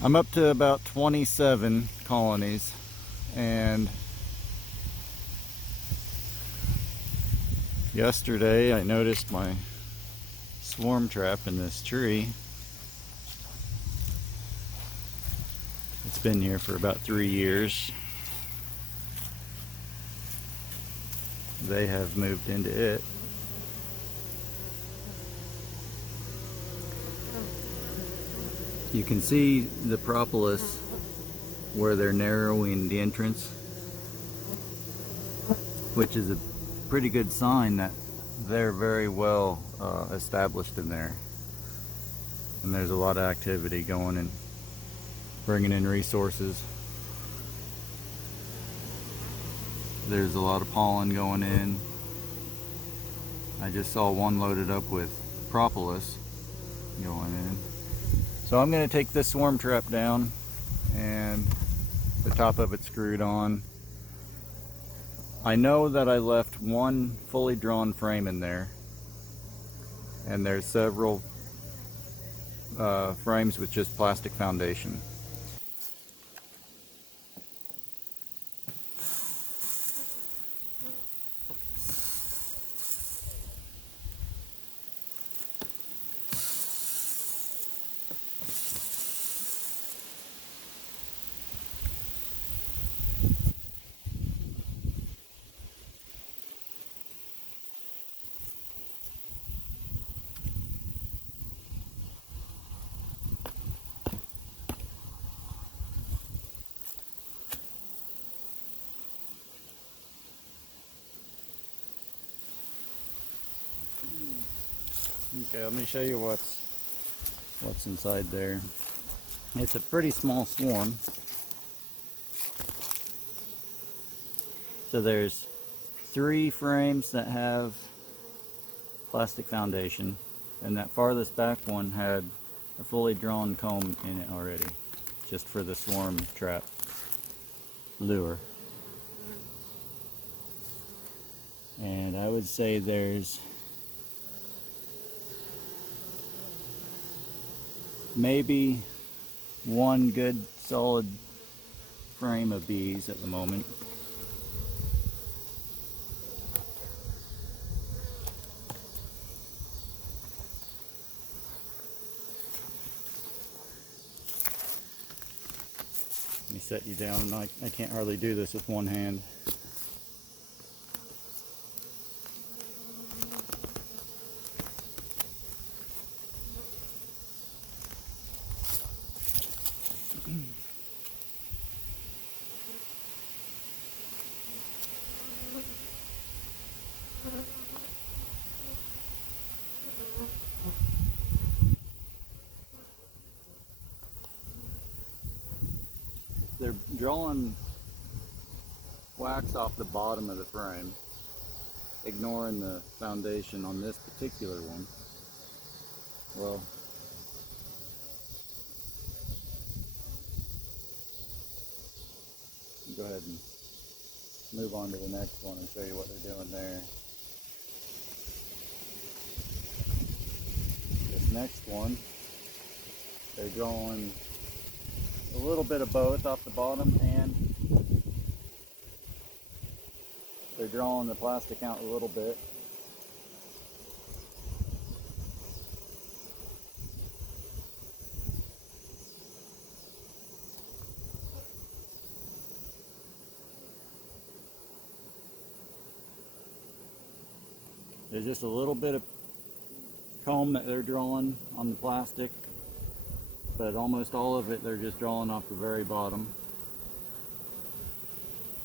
I'm up to about 27 colonies, and yesterday I noticed my swarm trap in this tree. It's been here for about 3 years. They have moved into it. You can see the propolis where they're narrowing the entrance, which is a pretty good sign that they're very well established in there. And there's a lot of activity going and bringing in resources. There's a lot of pollen going in. I just saw one loaded up with propolis going in. So I'm going to take this swarm trap down, and the top of it screwed on. I know that I left one fully drawn frame in there, and there's several frames with just plastic foundation. Okay, let me show you what's inside there. It's a pretty small swarm. So there's 3 frames that have plastic foundation, and that farthest back one had a fully drawn comb in it already, just for the swarm trap lure. And I would say there's maybe one good solid frame of bees at the moment. Let me set you down. I can't hardly do this with one hand. They're drawing wax off the bottom of the frame, ignoring the foundation on this particular one. Well, go ahead and move on to the next one and show you what they're doing there. This next one, they're drawing a little bit of both off the bottom, and they're drawing the plastic out a little bit. There's just a little bit of comb that they're drawing on the plastic, but almost all of it they're just drawing off the very bottom.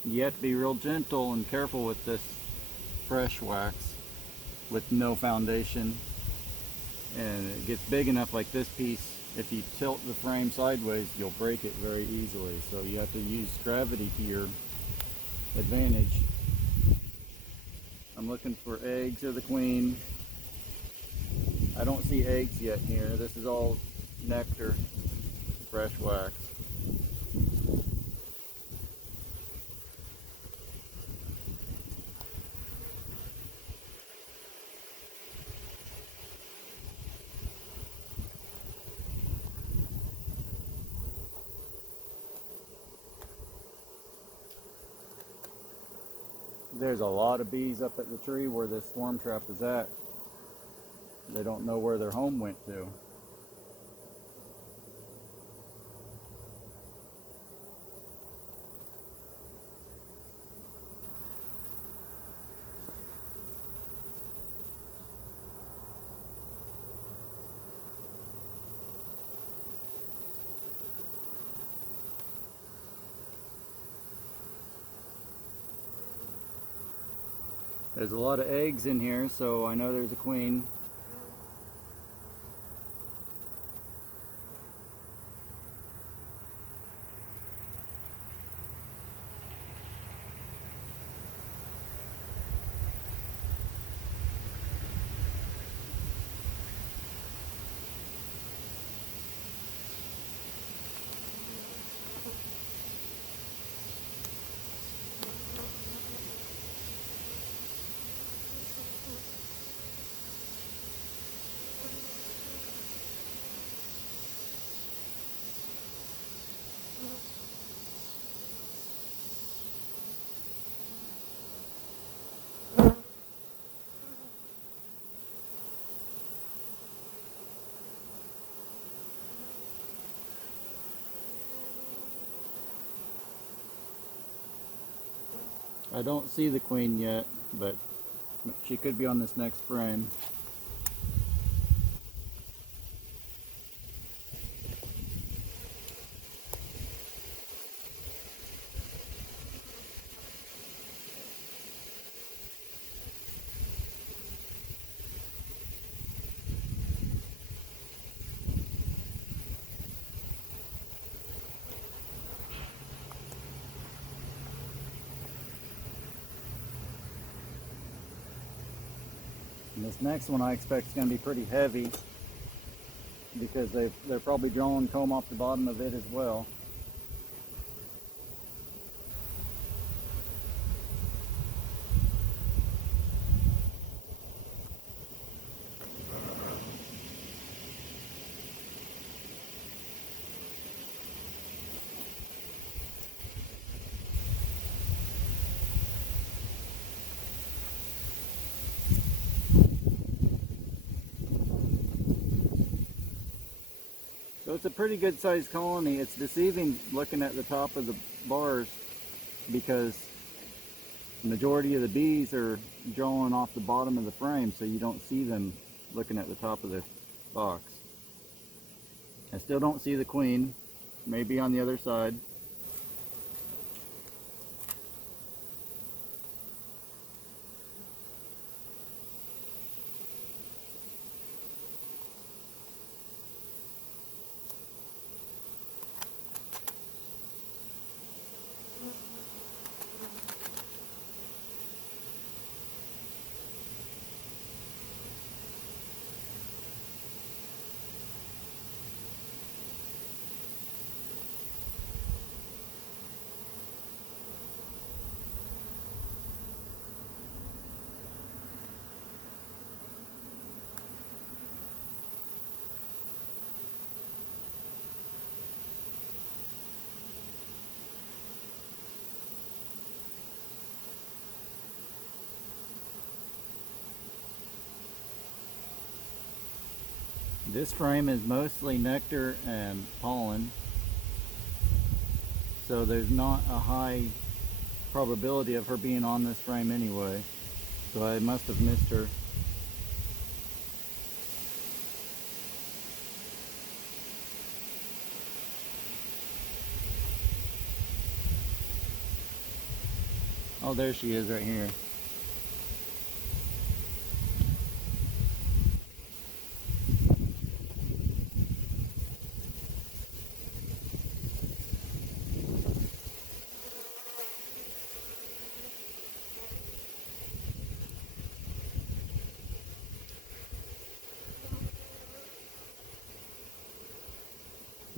You have to be real gentle and careful with this fresh wax with no foundation, and it gets big enough like this piece. If you tilt the frame sideways, you'll break it very easily, so you have to use gravity to your advantage. I'm looking for eggs or the queen. I don't see eggs yet here. This is all nectar, fresh wax. there's a lot of bees up at the tree where this swarm trap is at. They don't know where their home went to. There's a lot of eggs in here, so I know there's a queen. I don't see the queen yet, but she could be on this next frame. And this next one I expect is going to be pretty heavy because they're probably drawing comb off the bottom of it as well. So it's a pretty good sized colony. It's deceiving looking at the top of the bars because the majority of the bees are drawing off the bottom of the frame, so you don't see them looking at the top of the box. I still don't see the queen, maybe on the other side. This frame is mostly nectar and pollen, so there's not a high probability of her being on this frame anyway, so I must have missed her. Oh, there she is right here.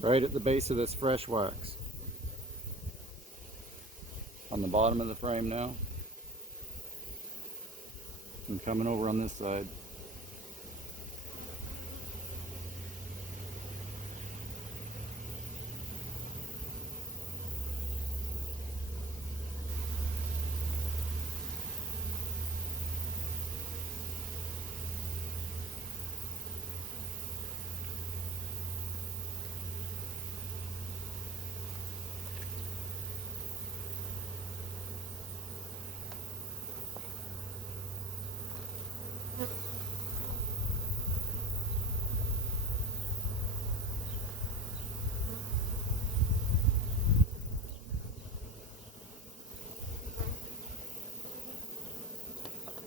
Right at the base of this fresh wax. On the bottom of the frame now. I'm coming over on this side.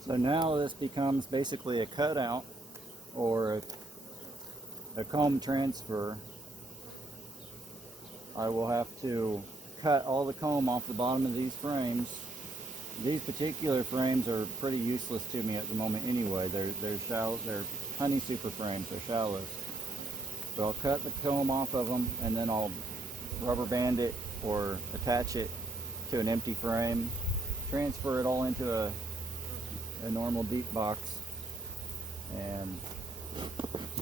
So now this becomes basically a cutout or a comb transfer. I will have to cut all the comb off the bottom of these frames. These particular frames are pretty useless to me at the moment anyway. They're shallow, they're honey super frames, they're shallows. So I'll cut the comb off of them and then I'll rubber band it or attach it to an empty frame, transfer it all into a normal deep box, and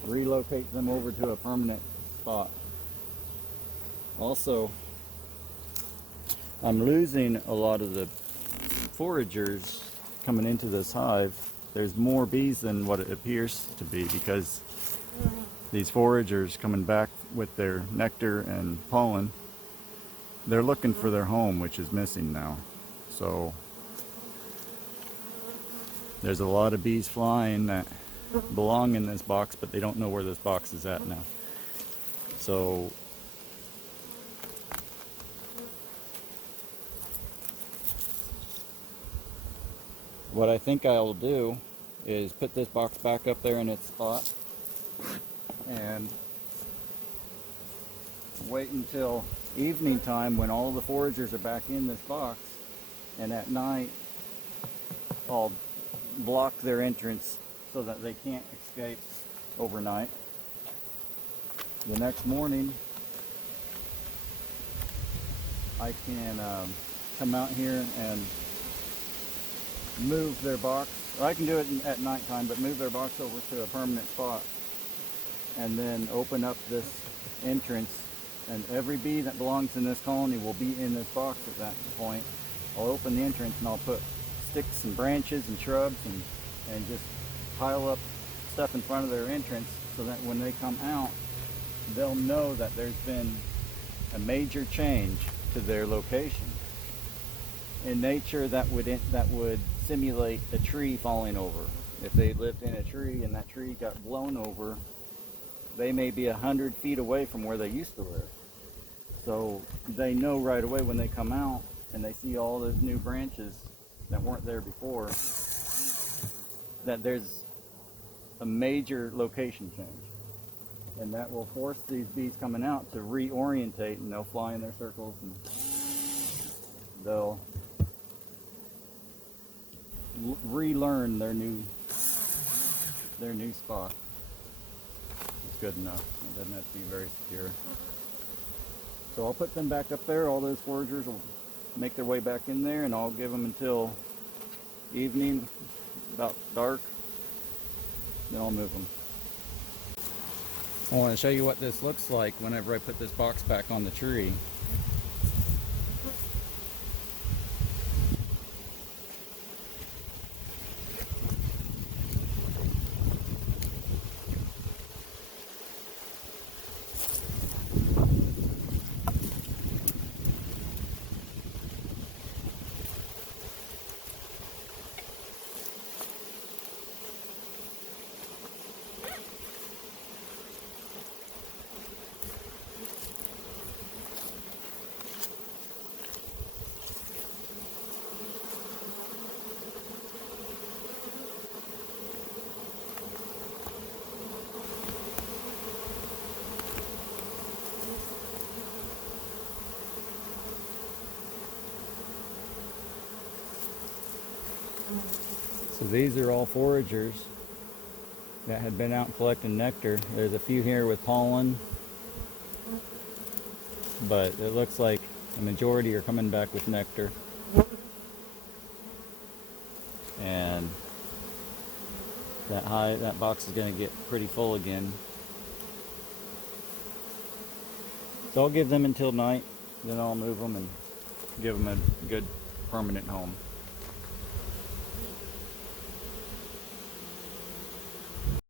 relocate them over to a permanent spot. Also, I'm losing a lot of the foragers coming into this hive. There's more bees than what it appears to be because these foragers coming back with their nectar and pollen, they're looking for their home, which is missing now. So there's a lot of bees flying that belong in this box, but they don't know where this box is at now. So what I think I'll do is put this box back up there in its spot and wait until evening time when all the foragers are back in this box, and at night I'll block their entrance so that they can't escape overnight. The next morning I can come out here and move their box, or I can do it at nighttime, but move their box over to a permanent spot and then open up this entrance, and every bee that belongs in this colony will be in this box at that point. I'll open the entrance and I'll put sticks and branches and shrubs and just pile up stuff in front of their entrance so that when they come out they'll know that there's been a major change to their location. In nature that would simulate a tree falling over. If they lived in a tree and that tree got blown over, they may be 100 feet away from where they used to live. So they know right away when they come out and they see all those new branches that weren't there before that there's a major location change. And that will force these bees coming out to reorientate, and they'll fly in their circles and they'll relearn their new spot. It's good enough. It doesn't have to be very secure. So I'll put them back up there. All those foragers will make their way back in there, and I'll give them until evening, about dark. Then I'll move them. I want to show you what this looks like whenever I put this box back on the tree. So these are all foragers that had been out collecting nectar. There's a few here with pollen, but it looks like the majority are coming back with nectar. And that box is going to get pretty full again. So I'll give them until night, then I'll move them and give them a good permanent home.